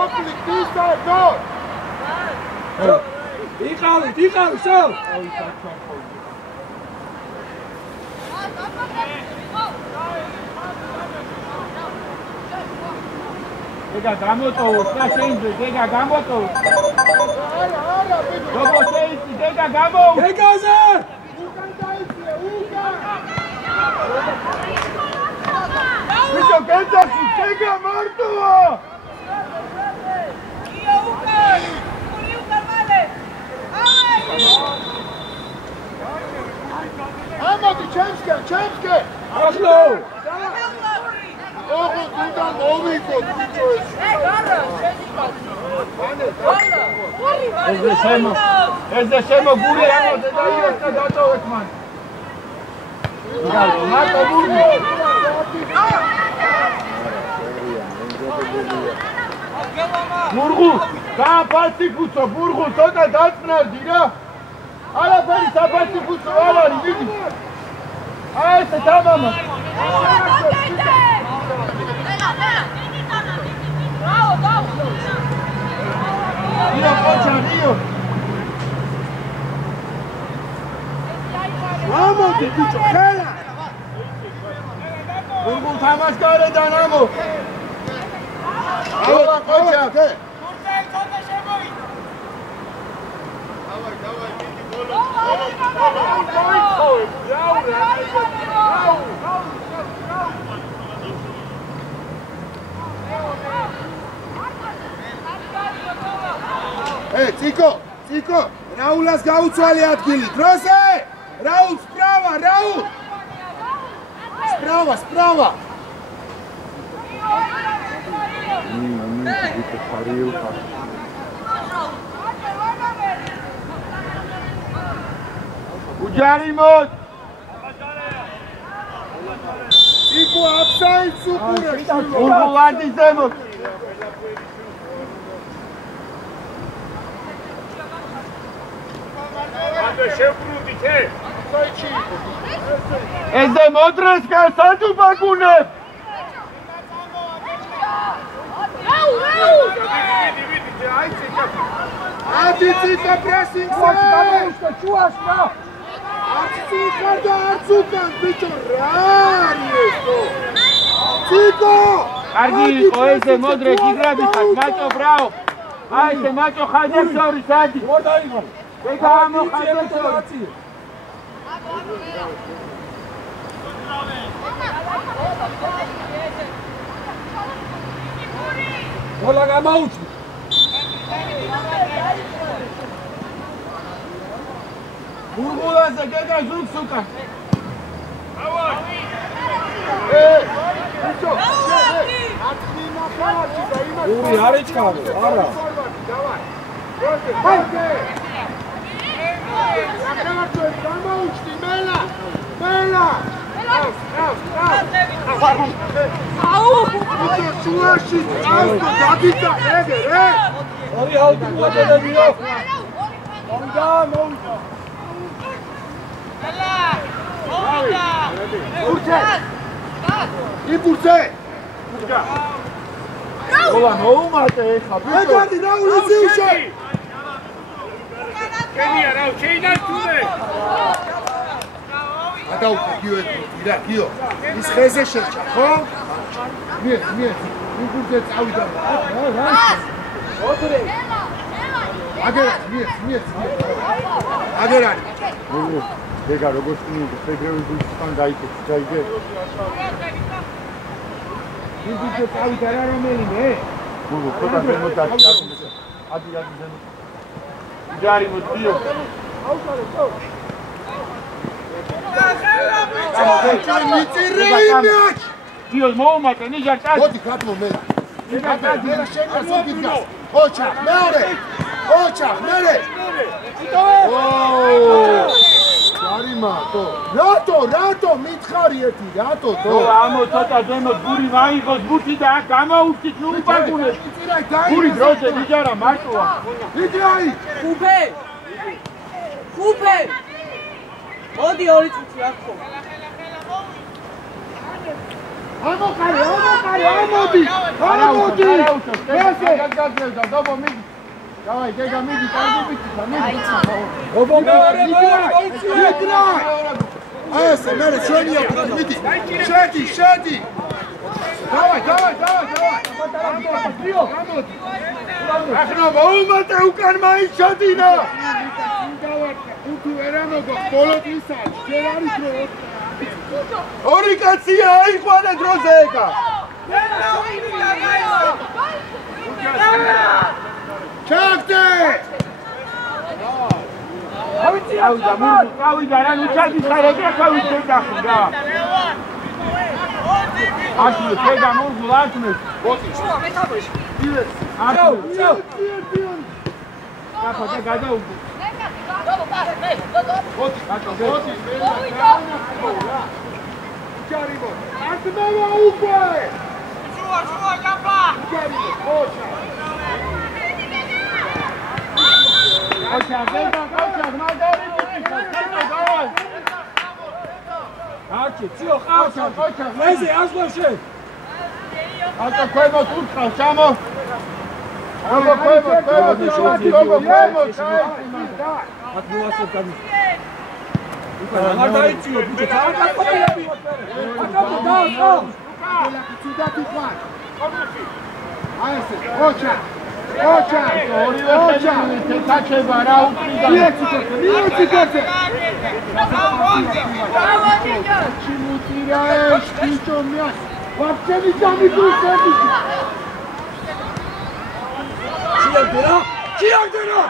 ოპლი ტისა გო! იყავით, შო! ეგა გამოტოვოს და შეიძლება ეგა გამოტოვოს. არა, როგორ შეიძლება ეგა გამოვოს? ეგაზე! უკან დაიწია, უკან! ბიჭო, გეძახი, ეგა მარტოა! ია უკან! გული უკან მალე! ამოდი, ჩემსკე! ახლა! ოღო, თუნდა მოვიკოთ, ბიჭო ეს. ეზე შემო გული ამოდი და იოსტა დატოვეთ მან. მარტო გული. მურღუ, საფასი ფუცო, მურღუ, ცოტა დაწნავდი რა. არაფერი საფასი ფუცო არ არის, მიდი. აი ეს თამამა. Io, Cocha, Rio! Vamos, bicho, jala! Burgun tamas garedan amo! Ava, Cocha! Цiko, Raulას გაუცვალე ადგილი. დროზე! Raul, sprava, Raul! Sprava! Ujarimot! Цiko, апсайд супура! Urgu vardizemot! Eze modres gasadu bagunev! Adi Ciko pressing se! Adi Ciko arzukan, bicho, rari esto! Ciko! Კარგი იყო eze modres იგრებიხარ, მაჭო ბრაო! აი ეს მაჭო ხაჯებს სადი! ორ დაიღო! ეგა ამოხაჯებს მოლა გამაუჩი. გურგულაზე გეგა ზურგს უკან. Bicho, ათი ნახევარში და იმას ორი არ იჩქარო, არა. ნახევარში გამაუჩდი მელა! აუ! Bicho, შუაში წავსო დაგიწა, ეგ! ორი აუტი მოძებიო. მოვიდა. იპურცე! ოლა მოუმატე ეხა ბიჭო. ეგარი რაული ზიუშე! კენია რა, შეიძლება თუნე. გადაუხე გიო. ის ხეზე შეჭა, ხო? მიე. იპურცე წავიდა. ოთრე. აგერანი. ეგა როგორც წინი ფეგრევის გულთან გაიქეც დაიგე. იპურცე წავიდა რა რომელიმე? გულო ხოდა შემოდაჭა. ადი ზემო. ჯარი მოწიო. Dios, მოუმატე, ნიჟარ წა. მოდი გადმო მე. მე შენ გასული გას. ოჩა, მეორე. ოჩა, მერე. ჯარიმატო. რატო მითხარი ერთი, რატო თო? ამო ცოტა ზემოთ გური მაიღოს ბუთი და აქ გამაუჩით ნუ უპარგუნებს. გური დროზე ნიჟარა მარტოა. იძრაი. ხუფე. მოდი 2 წუთი აქ ხო. ამოყარე, ამოდი. ესე გაგაგზავნა, დაბო მიდი. დავაი, გეგა მიდი, კარგი მიწა, მიდი. ობო მეორე ესე მერე ჩვენია მიდი. შედი. დავაი. ახლა მოუმატე უკან მაინც ჩადინა. თუ ვერა მოგო პოლოტისა, ჯერ არის რო ორი კაცია აიყვანა დროზე ეკა. ჩაგდე! ავიდა მურმუ, ავიდა რა ნუ ჩაგიხარები, ახლა ვიჩერდახი რა. აშლი, შეგა მურმუ ლაჩმეს. ბოტი. დილეს. აუ. კაფა და გადაუგო. ბოტი. ჯარიმო. არტმევა უკვე. შუა კაფა. ჯარიმო, ოჩა. ოჩა, მაგარი დავაი. არჩი, ციო ხარ. მეზე ასლაშე. აკა ქვემოთ უთხარ, ჩამო. აბა ქვემოთ. ათ მოასე გამი. არ დაიციო, ბიჭო, არ გაკეთები. აკა დაასო. ცუდათი ხარ. აესე, ოჩა. თეთაჩება რა უკრიდა. მიეცი კაცე. ჩიმუტირაეშ, ბიჭო მია. ვაფშე დამიგულსები. ჩიაგდერა.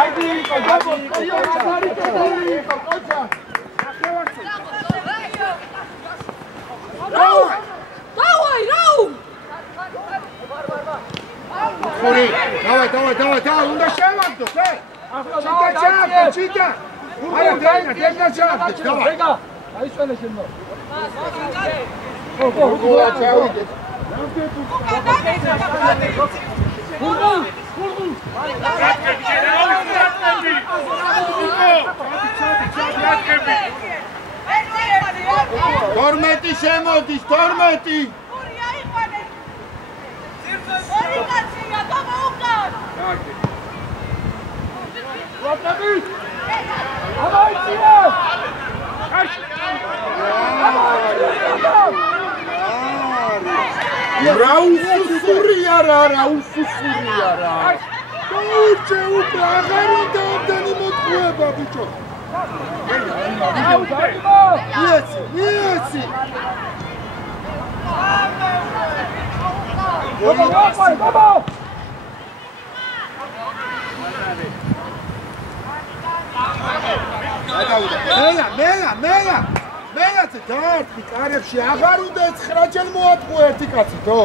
აიდი, გაბო, ოჩა. დავაი, რაუ! ხური, დავაი, უნდა შევაგდოს, ჩიტა. არა, დენა ჩავაგდეთ, დავაი. ეგა, აისვენე შემო. გოლა ჩავიდეთ. თორმეტი შემოდის, 12. რაუსუსურია რა. დაურჩე უკვე აღარ უნდა ამდენი მოტყუება ბიჭო. მიეცი. ბაბა! მელაც დაარტყი კარებში აღარ უნდა 9 ჯერ მოატყო ერთი კაცი თო.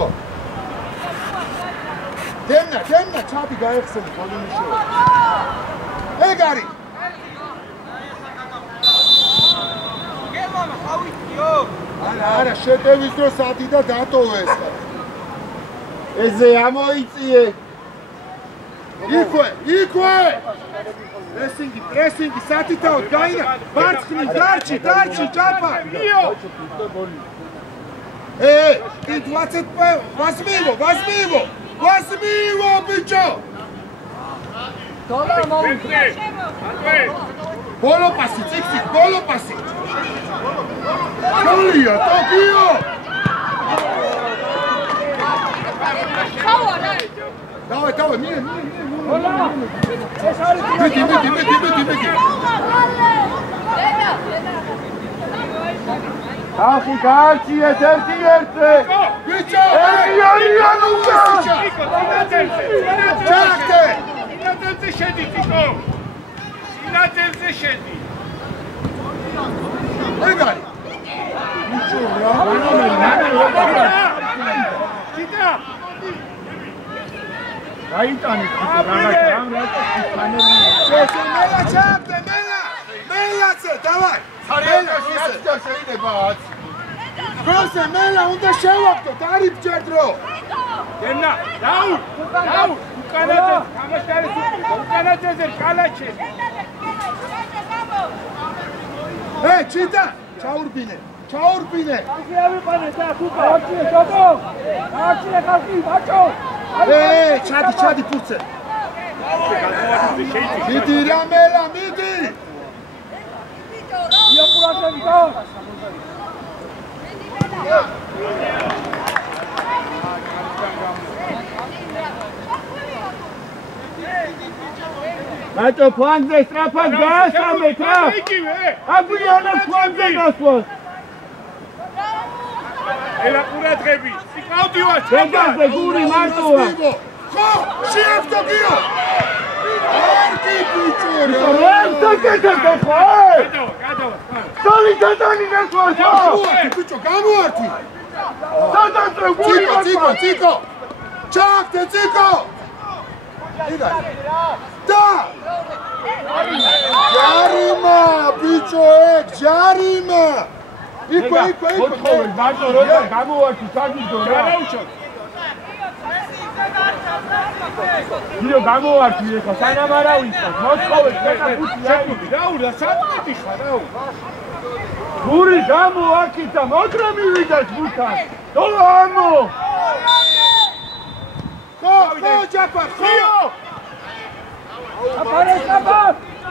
დენა ჩადი გაიხსენე გოლინიშო. ეგ არის. გემამა ხავიტიო. არა, შეტევის დრო საათი და დატოვეს. ეზე ამოიწიე. იქვე. პრესინგი, სათითაოდ გაინა. ბარცხნი, დარჩი, ჭაფა. კი 20 вас მიიღო, ბიჭო. დოლარ მოუწია. ბოლო პასი, ციკ, ბოლო პასი. გოლია, ტოკიო. დავაი, მie. დოლარ. ეს არის მიდი. ახი გაარჩიეთ ერთი-ერთზე. ბიჭო სინათელზე შედი ტიკო სინათელზე შედი ეგარი ბიჭო რა ტიტა გაიტანე ტიკო მელა ჩაკდე მელაце დავაი მელა შეიძლება გროსე მელა უნდა შევაგდოთ არის ბჭედრო დენა დაუ უკანაზე თამაშკარი უკანაზეზე კალაჩე ჩიტა ჩაურბინე ხალხი ავიყანე და თუკა არჩიე შატო არჩიე ხალხი ბაჭო ჩადი ფურცე მიდი რა მელა მიდი იაპურატები და ბატო ფლანგზე სტრაფად გაასამეთ რა აგვიანა ფლანგზე გასვლას ელა ყურადღები სიკავდი ვარ ეგაზე გური მარტოა ხო შეევდო გიო არკი ბიჭო რამთაკეთებ ხო გადავა სოლი დადანი გასვლას ბიჭო გამოართი სადასწრე გური ციკო ჩაკდე ციკო და ჯარიმა ბიჭო ჯარიმა იქ ოთხოვე ბატო როცა გამოვარჩი საგიდო რა გადაუჩოთ გიო გამოვარჩი ეხა სანამ არა ვისწავ მოთხოვე შეკუდი რაულა სათმეტი ხარ რაუ გური გამოვარჩი და მოძრა მივიდეთ ბუთან დოლამო ხო ჯაფარ ხო აპარესაბა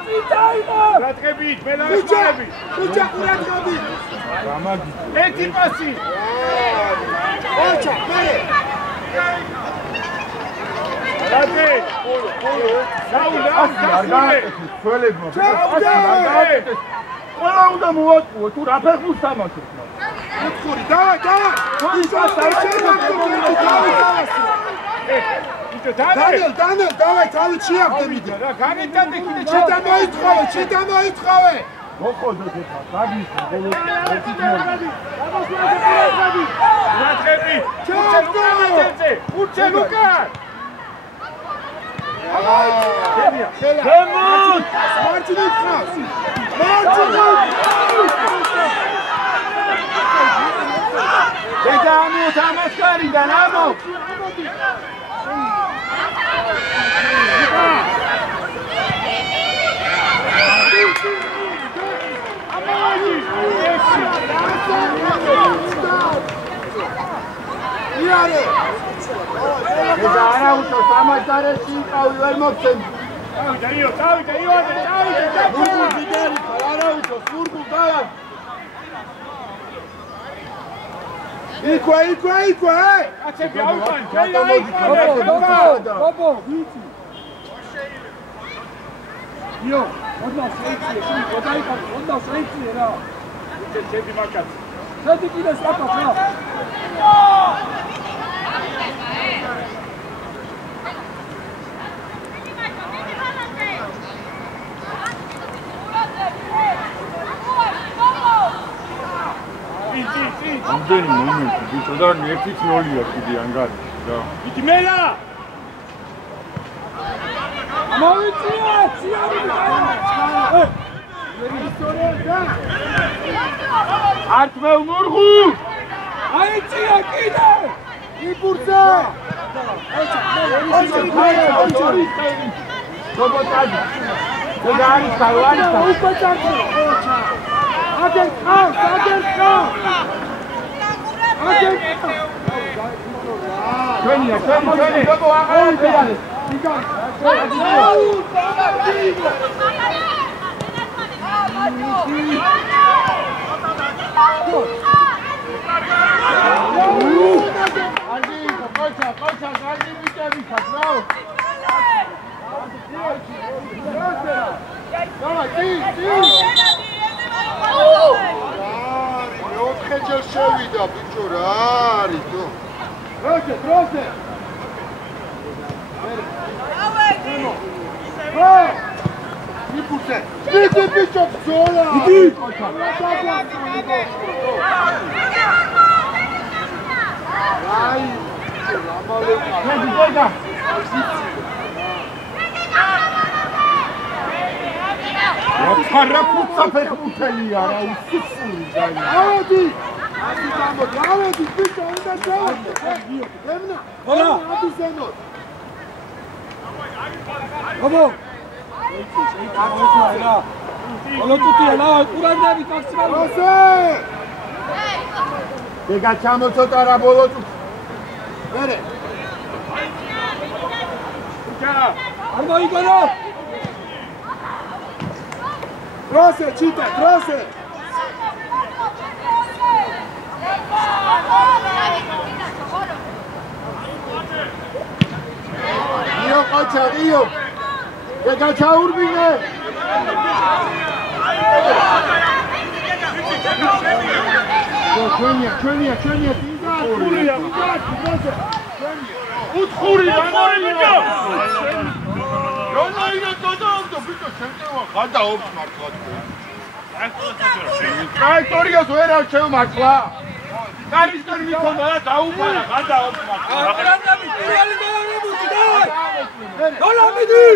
ვიტაიმა ყურადღებით მელახვები ბიჭო ყურადღებით გამაგი ერთი პასი ოჩა მერე რატე რაულა არ გააკეთე ცველებმა ყველა უნდა მოვატყუო თუ რა ფეხბურთს თამაშობ უთხური დავაი ბიჭო დანელ დავაი თავი შეაგდე მიდი რა განეთანდი კიდე ჩიტა მოითხოვე მოხოდოთ ეხა გაგის ყურადღები ჩაუტანეთზე უჩე ლუკა გემოთ მარჯვნივ ხავს დედამო თამაშკარიდან ამო იარე და არა უთო სამაჯარებში იყავი ვერ მოგცემ დავიდა ივანე სურგულ დიდარი ხარ არა უთო სურგულ დავარ იქვე კაცები აუყან ბობო ვიცი იო ოდნა შეიძლება შენ გადაიკავ ოდნა შეიძლება რა შედი მაგაც შედი კიდე საკაფ რა ამდენი მომენტი ბიჭო და 1-0-ია კიდე ანგარი რა იგი მელა მოვიწია ციარი ართმე მურღუ აიწია კიდე იბურდა რობოტადი და არის კალვარი უკვე წარჩა აგერ ხავს ჩვენია ჩვენი რობო აღარ არის ყოჩა კარგი ბიჭები ხარ რა დავაი მეოთხე ჯერ შევიდა ბიჭო რა არის თო დროზე. Ipuse. Idi bicho bzola. Idi. Ai. Lega. Ხარა ფუცა ფეხბურთელია რა უსუსული ძაი. ავედი. ასი გამოდი. ავედი ბიჭო უნდა დავიდე. ემნა. ხარა ადი ზემოთ. აბო. Lega ჩამოწოტა რა ბოლო წუთი. მერე. არ მოიგონო. დროზე ჩიტა, დროზე. იო ყოჩა, იო. Lega ჩაურბინე. ჩვენია თინდა. ხურია, დროზე. უთხური რანაირა. რანაირა დადავდო, ბიჭო, შემწევა გადაობს მართლა. ტრაექტორიას ვერ არჩევ მართლა. კარისკენ მიქონდა და დაუფარა, გადაობს მართლა. აკრანდამი, პირველი მეორე მუქი, დავაი. დოლამიდი.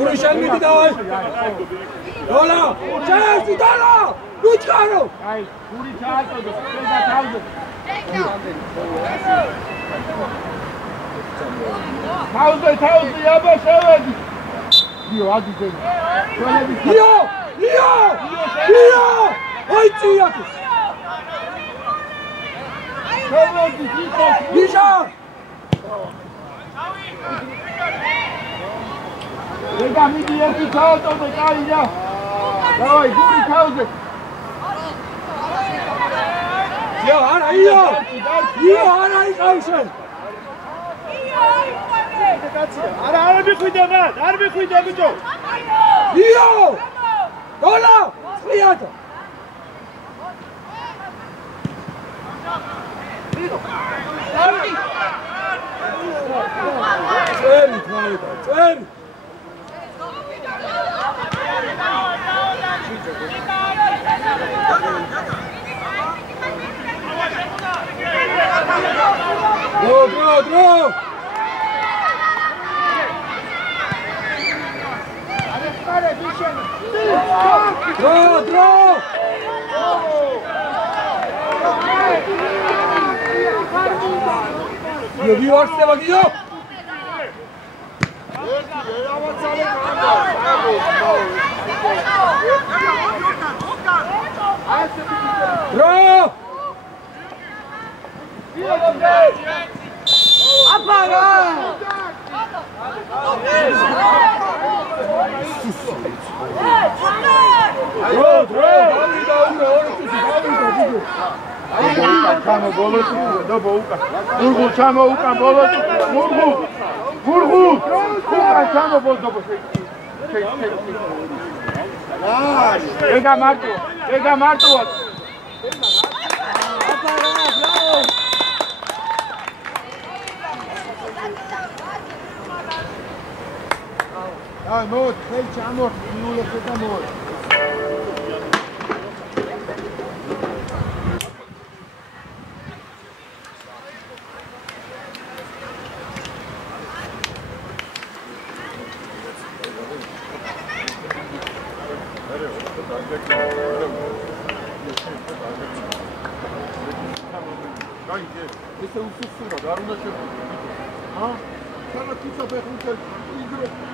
Uri shelmidi davay. Dola, chaysi dola. Luchkaro. Ay, Uri chayto, lega chayto. Tauze, yaba shavedi. Dio, adi de. Dio. Oy chiyaki. Shavedi, Bisha. Lega midi eki chauto de kaija. Davai, Guri chauze. Io, ara ikavshen. არა მიხვიდა მათ, არ მიხვიდა ბიჭო. io! Dola! Sliato! Eri, tvaida, eri! Dro! Dro! Io vi orse va io. Dro! Apaga! Chamo bolotu, do boca. Murgu chamo uka bolotu. Murgu. Uka chamo bolotu. Lega marto. Ai, mot, hey chamo, nulo que amor. Esse é um sussurro, não chegou. Ah, cara, tu sabe como que é. Игрок.